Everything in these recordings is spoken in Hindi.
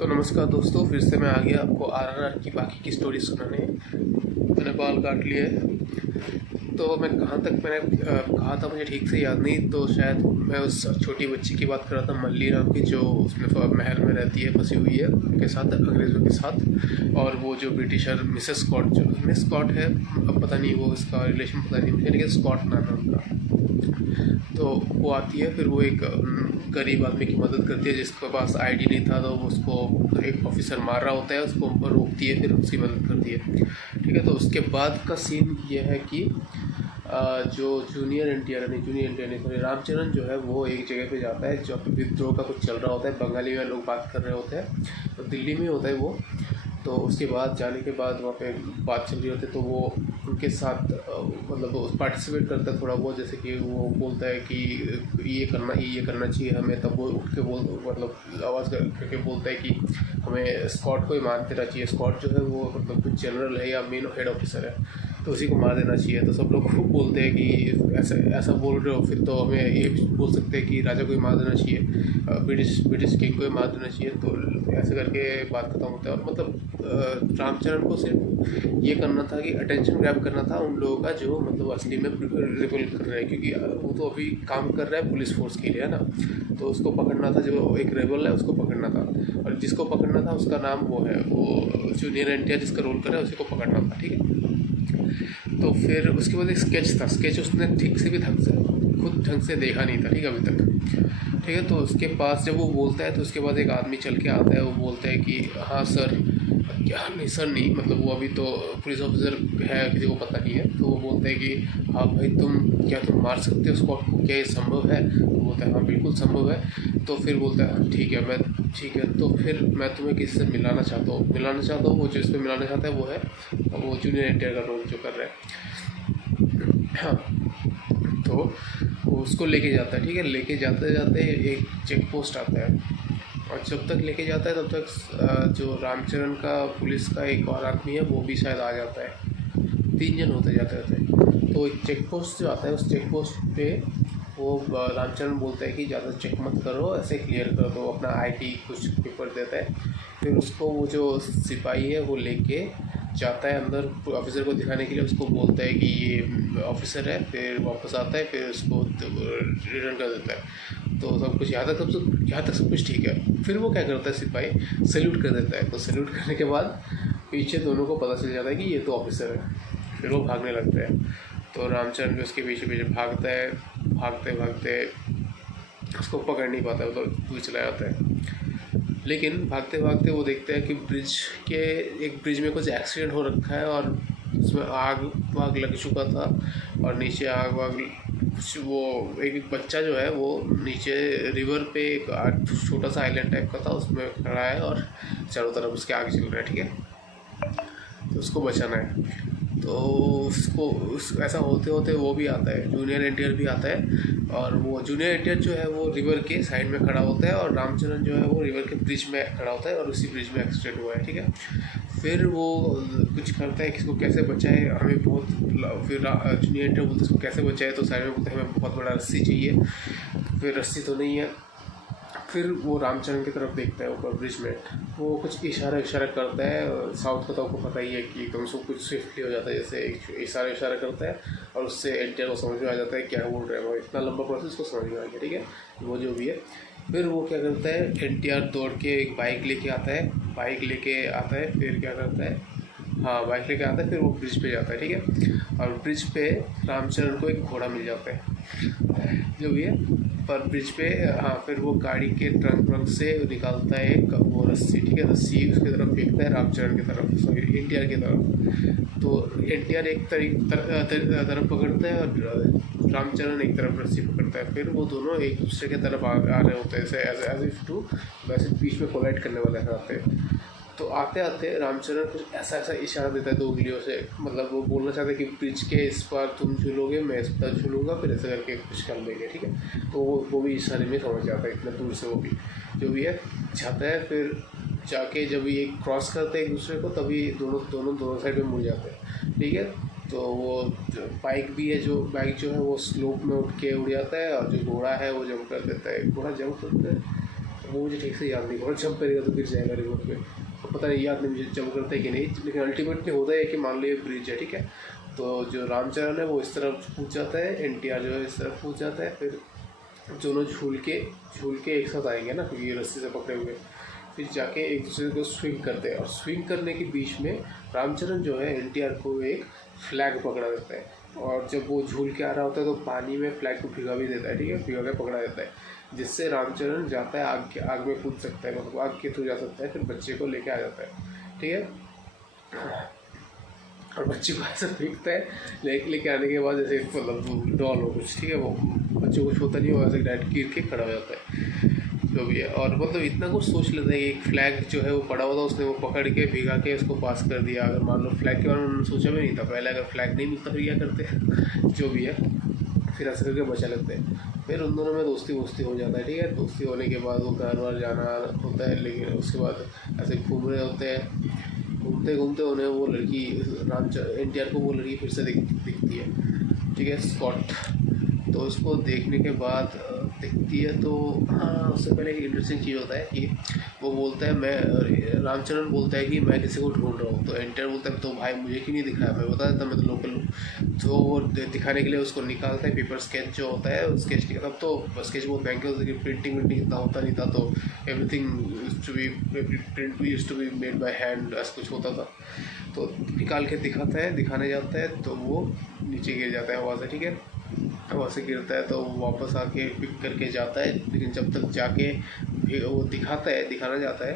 तो नमस्कार दोस्तों, फिर से मैं आ गया आपको आरआरआर की बाकी की स्टोरी सुनाने। मैंने बाल काट लिए। तो मैं कहाँ तक मैंने कहा था मुझे ठीक से याद नहीं, तो शायद मैं उस छोटी बच्ची की बात कर रहा था, मल्ली नाम की, जो उसमें महल में रहती है, फंसी हुई है उनके साथ, अंग्रेज़ों के साथ। और वो जो ब्रिटिशर मिसेस स्कॉट, जो मिस स्कॉट है, अब पता नहीं वो इसका रिलेशन पता नहीं मुझे, लेकिन स्कॉट नाम है उनका। तो वो आती है, फिर वो एक गरीब आदमी की मदद करती है जिसके पास आईडी नहीं था, तो उसको एक ऑफिसर मार रहा होता है, उसको रोकती है, फिर उसकी मदद करती है। ठीक है, तो उसके बाद का सीन ये है कि जो जूनियर एनटीआर नहीं, सॉरी, रामचरण जो है वो एक जगह पे जाता है जहाँ पे विद्रोह का कुछ चल रहा होता है, बंगाली में लोग बात कर रहे होते हैं, तो दिल्ली में होता है वो। तो उसके बाद जाने के बाद वहाँ पे बात चल रही होती है, तो वो उनके साथ मतलब पार्टिसिपेट करता है थोड़ा बहुत, जैसे कि वो बोलता है कि ये करना चाहिए हमें, तब वो उठ के मतलब आवाज़ करके बोलता है कि हमें स्कॉट को ही मार देना चाहिए। स्कॉट जो है वो मतलब कुछ जनरल है या मेन हेड ऑफिसर है, तो उसी को मार देना चाहिए। तो सब लोग बोलते हैं कि ऐसा ऐसा बोल रहे हो, फिर तो हमें ये बोल सकते हैं कि राजा को ही मार देना चाहिए, ब्रिटिश किंग को ही मार देना चाहिए। तो ऐसे करके बात खत्म होता है। और मतलब रामचरण को सिर्फ ये करना था कि अटेंशन ग्रैब करना था उन लोगों का जो मतलब असली में रिबल कर रहे हैं, क्योंकि वो तो अभी काम कर रहा है पुलिस फोर्स के लिए, है ना। तो उसको पकड़ना था, जो एक रेबल है उसको पकड़ना था, और जिसको पकड़ना था उसका नाम वो है, वो जूनियर एनटीआर जिसका रोल कर रहा है उसी को पकड़ना था। ठीक है, तो फिर उसके बाद एक स्केच था, स्केच उसने ठीक से भी खुद ढंग से देखा नहीं था, ठीक है, अभी तक। ठीक है, तो उसके पास जब वो बोलता है तो उसके बाद एक आदमी चल के आता है, वो बोलता है कि हाँ सर, क्या नहीं सर नहीं, मतलब वो अभी तो पुलिस ऑफिसर है, किसी को पता नहीं है। तो वो बोलता है कि हाँ भाई, तुम मार सकते हो उसको, क्या ये संभव है? तो बोलता है हाँ बिल्कुल संभव है। तो फिर बोलता है ठीक है, तो फिर मैं तुम्हें किसी से मिलाना चाहता हूँ। वो जो इसमें मिलाना चाहता है वो है वो जूनियर एनटीआर का रोल जो कर रहा है। हाँ, तो वो उसको लेके जाता है। ठीक है, लेके जाते जाते एक चेक पोस्ट आता है, और जब तक लेके जाता है तब तक जो रामचरण का पुलिस का एक और आदमी है वो भी शायद आ जाता है। 3 जन होते जाते। तो एक चेक पोस्ट जो आता है, उस चेक पोस्ट पे वो रामचरण बोलता है कि ज़्यादा चेक मत करो, ऐसे क्लियर करो। तो अपना आईडी कुछ पेपर देता है, फिर उसको वो जो सिपाही है वो लेके जाता है अंदर ऑफिसर को दिखाने के लिए। उसको बोलता है कि ये ऑफिसर है, फिर वापस आता है, फिर उसको रिटर्न कर देता है। तो सब कुछ यहाँ तक सब कुछ ठीक है। फिर वो क्या करता है, सिपाही सैल्यूट कर देता है। तो सैल्यूट करने के बाद पीछे दोनों को पता चल जाता है कि ये तो ऑफिसर है। फिर वो भागने लगता है, तो रामचरण भी उसके पीछे पीछे भागता है। भागते उसको पकड़ नहीं पाता है, तो दूर चला जाता है। लेकिन भागते भागते वो देखता है कि एक ब्रिज में कुछ एक्सीडेंट हो रखा है, और उसमें आग वाग लग चुका था, और नीचे आग वाग कुछ, वो एक बच्चा जो है वो नीचे रिवर पे एक छोटा सा आइलैंड टाइप का था, उसमें खड़ा है, और चारों तरफ उसके आग चल रहा है। ठीक है, तो उसको बचाना है। तो ऐसा होते होते वो भी आता है, जूनियर एनटीआर भी आता है। और वो जूनियर एनटीआर जो है वो रिवर के साइड में खड़ा होता है, और रामचरण जो है वो रिवर के ब्रिज में खड़ा होता है, और उसी ब्रिज में एक्सीडेंट हुआ है। ठीक है, फिर वो कुछ करता है कि इसको कैसे बचाए, हमें बहुत, फिर जूनियर एनटीआर बोलते इसको कैसे बचाए, तो साइड में बोलते हैं हमें बहुत बड़ा रस्सी चाहिए। फिर रस्सी तो नहीं है। फिर वो रामचरण की तरफ देखता है ऊपर ब्रिज में, वो कुछ इशारा करता है। साउथ का तो आपको पता ही है कि एकदम सब कुछ स्विफ्टली हो जाता है, जैसे एक इशारा करता है, और उससे एनटीआर को समझ में आ जाता है क्या बोल रहे हैं वो। इतना लंबा प्रोसेस को समझ में आ गया। ठीक है, वो जो भी है। फिर वो क्या करता है, एनटीआर दौड़ के एक बाइक लेके आता है, फिर क्या करता है, हाँ बाइक लेके आता है, फिर वो ब्रिज पे जाता है। ठीक है, और ब्रिज पे रामचरण को एक घोड़ा मिल जाता है, जो भी है। पर ब्रिज पे, हाँ, फिर वो गाड़ी के ट्रंक से निकालता है एक वो रस्सी। ठीक है, रस्सी उसकी तरफ फेंकता है, रामचरण की तरफ, सॉरी एनटीआर की तरफ। तो एनटीआर एक तरफ पकड़ता है, और रामचरण एक तरफ रस्सी पकड़ता है। फिर वो दोनों एक दूसरे की तरफ आ रहे होते हैं, जैसे एज इफ टू, वैसे बीच में कोलाइड करने वाले आते हैं। तो आते आते रामचरण कुछ ऐसा इशारा देता है 2 उंगलियों से, मतलब वो बोलना चाहता है कि ब्रिज के इस पार तुम झूलोगे, मैं इस पार झूलूंगा, फिर ऐसा करके कुछ कर देंगे। ठीक है, तो वो भी इशारे में समझ जाता है, इतना दूर से वो भी जो भी है जाता है। फिर जाके जब ये क्रॉस करते हैं एक दूसरे को, तभी दोनों साइड में मुड़ जाते हैं। ठीक है, तो वो बाइक जो है वो स्लोप में उठ के उड़ जाता है, और जो घोड़ा है वो जंप कर देता है। घोड़ा जंप करता है, वो मुझे ठीक से याद नहीं, और जंप करेगा तो गिर जाएगा रिवर पे, तो पता नहीं, याद नहीं मुझे जंप करता है कि नहीं, लेकिन अल्टीमेटली होता है कि मान लो ये ब्रिज है, ठीक है, तो जो रामचरण है वो इस तरफ कूद जाता है, एनटीआर जो है इस तरफ कूद जाता है, फिर दोनों झूल के एक साथ आएंगे ना, क्योंकि ये रस्सी से पकड़े हुए, फिर जाके एक दूसरे को स्विंग करते हैं, और स्विंग करने के बीच में रामचरण जो है एनटीआर को एक फ्लैग पकड़ा देता है, और जब वो झूल के आ रहा होता है तो पानी में फ्लैग को भिगा भी देता है, ठीक है, भिगा के पकड़ा देता है, जिससे रामचरण जाता है आग में कूद सकता है, मतलब आग के थ्रू जा सकता है, फिर बच्चे को लेके आ जाता है, ठीक है, और बच्चे को ऐसा फेंकता है, लेके आने के बाद जैसे मतलब डॉल हो कुछ, ठीक है, वो बच्चे को कुछ होता नहीं, वो ऐसे डायरेक्ट गिर के खड़ा हो जाता है, जो भी है, और मतलब इतना कुछ सोच लेता है कि एक फ्लैग जो है वो पड़ा हुआ था, उसने वो पकड़ के भिगा के उसको पास कर दिया, अगर मान लो फ्लैग के बारे में उन्होंने सोचा भी नहीं था पहले, अगर फ्लैग नहीं मिलता फिर क्या करते जो भी है, फिर ऐसे करके बचा लेते हैं, फिर उन दोनों में दोस्ती हो जाता है, ठीक है, दोस्ती होने के बाद वो घर वार जाना होता है, लेकिन उसके बाद ऐसे घूम रहे होते हैं, घूमते घूमते उन्हें वो लड़की एनटीआर को वो लड़की फिर से दिखती है, ठीक है, स्कॉट, तो उसको देखने के बाद दिखती है, तो हाँ उससे पहले एक इंटरेस्टिंग चीज़ होता है कि वो बोलता है, मैं रामचरण बोलता है कि मैं किसी को ढूंढ रहा हूँ, तो एनटीआर बोलता है तो भाई मुझे क्यों नहीं दिखाया, मैं बता देता, मैं तो लोकल हूँ, तो वो दिखाने के लिए उसको निकालता है पेपर स्केच जो होता है, स्केच तब तो स्केच बहुत महंगे होते थे, प्रिंटिंग इतना होता नहीं था, तो everything to be print used to be made by hand, ऐसा कुछ होता था, तो निकाल के दिखाने जाता है, तो वो नीचे गिर जाता है वहाँ से, ठीक है, वहाँ से गिरता है, तो वापस आके पिक करके जाता है, लेकिन जब तक जाके वो दिखाना जाता है,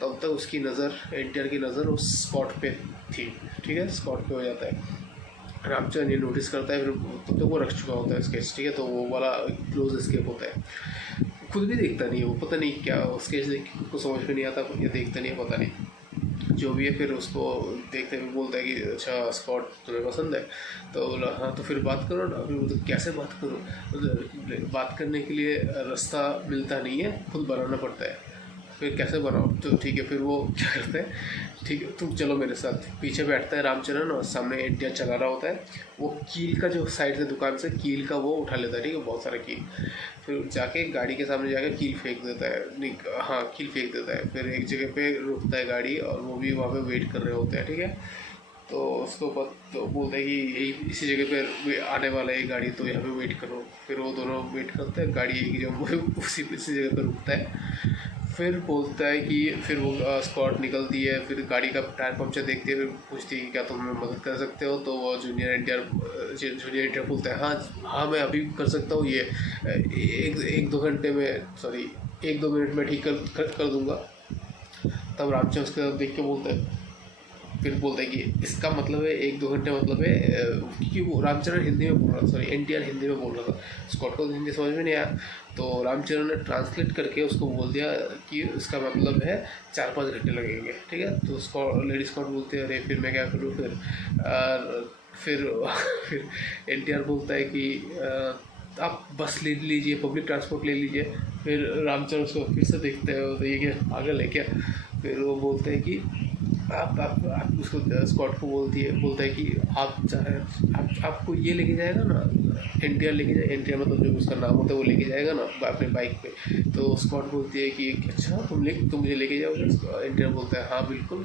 तब तक उसकी नज़र एनटीआर की नज़र उस स्पॉट पे थी, ठीक है, स्पॉट पे हो जाता है, रामचरण ये नोटिस करता है, फिर तब तक वो रख चुका होता है स्केच, ठीक है, तो वो वाला क्लोज स्केप होता है, खुद भी देखता नहीं है वो, पता नहीं क्या स्केच देख के उसको समझ में नहीं आता, ये देखता नहीं है, पता नहीं जो भी है, फिर उसको देखते हुए बोलता है कि अच्छा स्पॉट तुम्हें पसंद है, तो बोला हाँ, तो फिर बात करो ना, फिर बोलते कैसे बात करूँ, तो बात करने के लिए रास्ता मिलता नहीं है, खुद बनाना पड़ता है, फिर कैसे बनाओ, तो ठीक है, फिर वो क्या करते हैं, ठीक है तुम चलो मेरे साथ, पीछे बैठता है रामचरण और सामने एनटीआर चला रहा होता है, वो कील का जो साइड से दुकान से कील का वो उठा लेता है, ठीक है, बहुत सारा कील, फिर जाके गाड़ी के सामने जाके कील फेंक देता है, नहीं हाँ कील फेंक देता है, फिर एक जगह पे रुकता है गाड़ी, और वो भी वहाँ पे वेट कर रहे होते हैं, ठीक है, तो उसको तो बोलता है कि यही इसी जगह पे आने वाला है गाड़ी, तो यहाँ पे वेट करो, फिर वो दोनों वेट करते हैं, गाड़ी एक जगह उसी जगह पर रुकता है, फिर बोलता है कि फिर वो स्कॉट निकलती है, फिर गाड़ी का टायर पंक्चर देखती है, फिर पूछती है कि क्या तुम हमें मदद कर सकते हो, तो वो जूनियर एनटीआर बोलता है हाँ मैं अभी कर सकता हूँ, ये एक दो घंटे में, सॉरी 1-2 मिनट में ठीक कर दूँगा, तब रामचंद्र उसके तरफ देख के बोलता है, फिर बोलता है कि इसका मतलब है 1-2 घंटे मतलब है, क्योंकि वो रामचरण हिंदी में बोल रहा था, सॉरी एनटीआर हिंदी में बोल रहा था, स्कॉट को हिंदी समझ में नहीं आया, तो रामचरण ने ट्रांसलेट करके उसको बोल दिया कि उसका मतलब है 4-5 घंटे लगेंगे, ठीक है, तो उसको लेडी स्कॉट बोलते हैं अरे फिर मैं क्या करूँ, फिर एनटीआर बोलता है कि आप बस ले लीजिए, पब्लिक ट्रांसपोर्ट ले लीजिए, फिर रामचरण उसको फिर से देखते हैं, तो ये क्या पागल है क्या, फिर वो बोलते हैं कि आप उसको स्कॉट को बोलता है कि आपको ये लेके जाएगा ना, एनटीआर लेके जाए, एनटीआर मतलब जो उसका नाम होता है वो लेके जाएगा ना अपने बाइक पे, तो स्कॉट बोलती है कि अच्छा तुम मुझे लेके जाओगे, एनटीआर बोलता है हाँ बिल्कुल,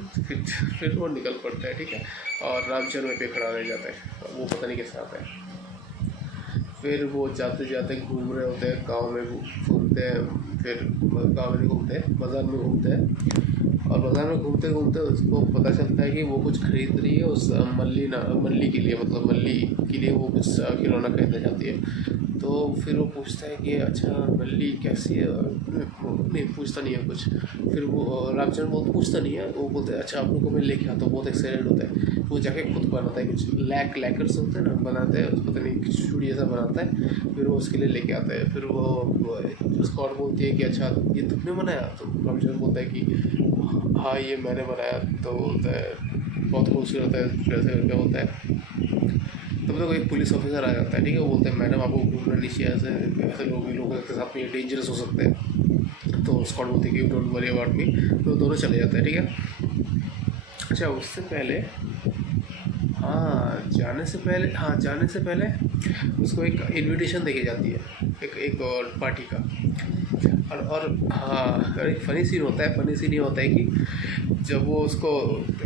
फिर वो निकल पड़ता है, ठीक है, और रामचरण वहीं पे खड़ा रह जाता है, वो पता नहीं कैसे आता है, फिर वो जाते जाते घूम रहे होते हैं, गाँव में घूमते हैं, फिर गाँव में घूमते हैं, बाज़ार में घूमते हैं, और बाज़ार में घूमते घूमते उसको पता चलता है कि वो कुछ खरीद रही है उस मल्ली के लिए, मतलब मल्ली के लिए वो कुछ खिलौना खरीदना चाहती है, तो फिर वो पूछता है कि अच्छा मल्ली कैसी है, नहीं पूछता नहीं है कुछ, फिर वो रामचरण बहुत पूछता नहीं है, वो बोलते हैं अच्छा आप लोग को मैं लेके आता हूँ, बहुत एक्साइटेड होता है, वो जाके खुद बनाता है, कुछ लैकर्स होते हैं ना, बनाते हैं, पता नहीं कुछ चूड़ी ऐसा बनाता है, फिर वो उसके लिए लेके आता है, फिर वो स्कॉट बोलती है कि अच्छा ये तुमने बनाया, तो रामचरण बोलता है कि हाँ ये मैंने बनाया, तो बोलता है बहुत खूबसूरत है, ऐसे करके होता है, तब तक एक पुलिस ऑफिसर आ जाता है, ठीक है, वो बोलते हैं मैडम आपको घूमना नहीं चाहिए, ऐसे लोगों के साथ में डेंजरस हो सकते हैं, तो स्कॉट बोलते हैं कि डोंट वरी अबाउट मी, तो दोनों चले जाते हैं, ठीक है, अच्छा उससे पहले जाने से पहले उसको एक इनविटेशन देके जाती है, एक और पार्टी का, और हाँ, एक फ़नी सीन होता है। फ़नी सीन ये होता है कि जब वो उसको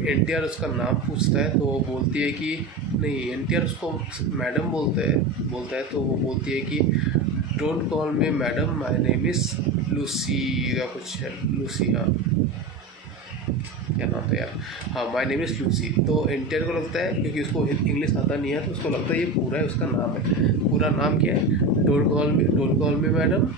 एनटीआर उसका नाम पूछता है तो वो बोलती है कि नहीं, एनटीआर उसको मैडम बोलता है तो वो बोलती है कि don't call me madam, my name is Lucy या कुछ है, लूसी, हाँ क्या नाम था यार, हाँ माय नेम इज़ लूसी। तो एनटीआर को लगता है, क्योंकि उसको इंग्लिश आता नहीं है, तो उसको लगता है ये पूरा है उसका नाम है। पूरा नाम क्या है? Don't call me madam,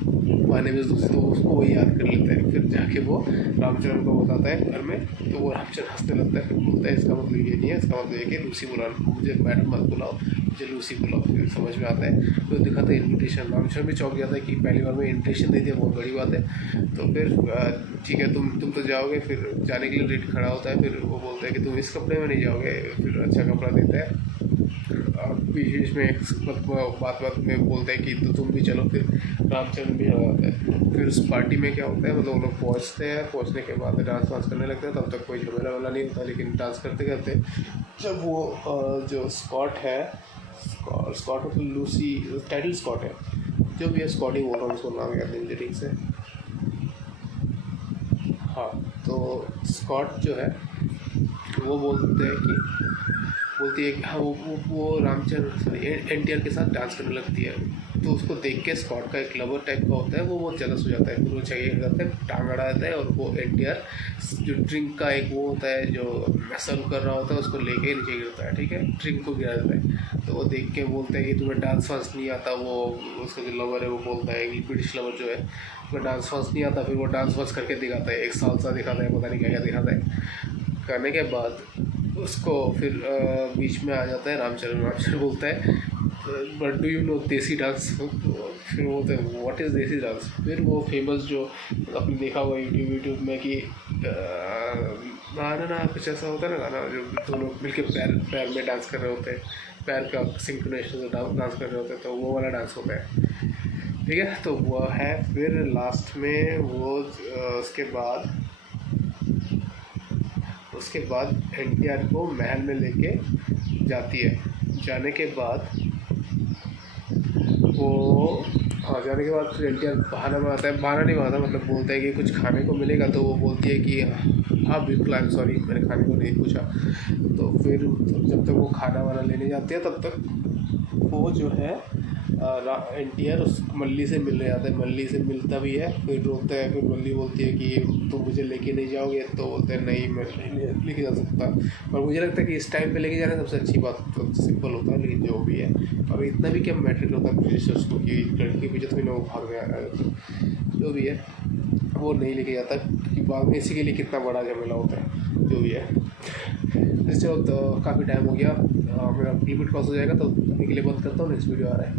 my name is Lucy. तो उसको वो याद कर लेता है। फिर जाके वो रामचरण को बताता है घर में, तो वो रामचरण हंसने लगता है। फिर बोलता है इसका मतलब ये नहीं है, इसका मतलब ये कि लूसी बुलाना, मुझे मैडम मत बुलाओ, मुझे लूसी बुलाओ। फिर समझ में आता है, तो दिखाता है इन्विटेशन। रामचरण भी चौंक जाता है कि पहली बार में इन्विटेशन दे दिया, बहुत बड़ी बात है। तो फिर ठीक है, तुम तो जाओगे। फिर जाने के लिए रेडी खड़ा होता है। फिर वो बोलता है कि तुम इस कपड़े में नहीं जाओगे। फिर अच्छा कपड़ा देता है। बीच में बात में बोलते हैं कि तो तुम भी चलो। फिर रामचरण भी आ जाता है। फिर उस पार्टी में क्या होता है, मतलब वो लोग पहुँचते हैं। पहुँचने के बाद डांस वांस करने लगते हैं। तब तक कोई झमेला वाला नहीं होता, लेकिन डांस करते करते जब वो जो स्कॉट मतलब लूसी, टाइटल स्कॉट है, जो भी है स्कॉट ही बोल रहा हूँ, उसको नाम याद नहीं मुझे ठीक से। हाँ, तो स्कॉट जो है वो बोलती है कि हाँ, वो रामचरण सॉरी एनटीआर के साथ डांस करने लगती है। तो उसको देख के स्कॉट का एक लवर टाइप का होता है, वो बहुत जेलस हो जाता है। फिर वो चाहिए करता है, टांग अड़ा देता है। और वो एनटीआर जो ड्रिंक का एक वो होता है जो सर्व कर रहा होता है, उसको लेके नीचे गिरता है। ठीक है, ड्रिंक को गिरा देता है। तो वो देख के बोलता है कि तुम्हें डांस वांस नहीं आता। वो उसका जो लवर है वो बोलता है कि ब्रिटिश लवर जो है, उसको डांस वांस नहीं आता। फिर वो डांस वांस करके दिखाता है, एक सालसा दिखाता है, पता नहीं क्या क्या दिखाता है। करने के बाद उसको फिर बीच में आ जाता है रामचरण बोलता है बट डू यू नो देसी डांस। फिर वो बोलते हैं व्हाट इज़ देसी डांस। फिर वो फेमस जो आपने देखा होगा यूट्यूब में कि गाना कुछ ऐसा होता है ना, गाना जो दोनों मिलके पैर में डांस कर रहे होते हैं, पैर का सिंक्रोनाइजेशन से डांस कर रहे होते हैं, तो वो वाला डांस होता है। ठीक है, तो वो है। फिर लास्ट में वो उसके बाद एनटीआर को महल में लेके जाती है। जाने के बाद फिर एनटीआर बहाना बनाता है, बहाना नहीं बनाता, मतलब बोलता है कि कुछ खाने को मिलेगा। तो वो बोलती है कि हाँ बिल्कुल, आई एम सॉरी, मैंने खाने को नहीं पूछा। तो फिर जब तक वो खाना वाना लेने जाती है, तब तक वो जो है एनटीआर उस मल्ली से मिलने जाता है। मल्ली से मिलता भी है, फिर रोता है। फिर मल्ली बोलती है कि तुम मुझे लेके नहीं जाओगे। तो बोलते हैं नहीं, मैं नहीं लेके जा सकता। और मुझे लगता है कि इस टाइम पे लेके जाना सबसे अच्छी बात, तो सिंपल होता है, लेकिन जो भी है। और इतना भी क्या मैटर होता है ब्रिटिशर्स को कि लड़की के पीछे तो वो भाग गया, जो भी है वो नहीं लेके जाता, क्योंकि बाद में इसी के लिए कितना बड़ा झमेला होता है, जो भी है। चलो, तो काफ़ी टाइम हो गया, मेरा लिमिट क्रॉस हो जाएगा, तो अभी के लिए बंद करता हूँ। नेक्स्ट वीडियो आ रहा है।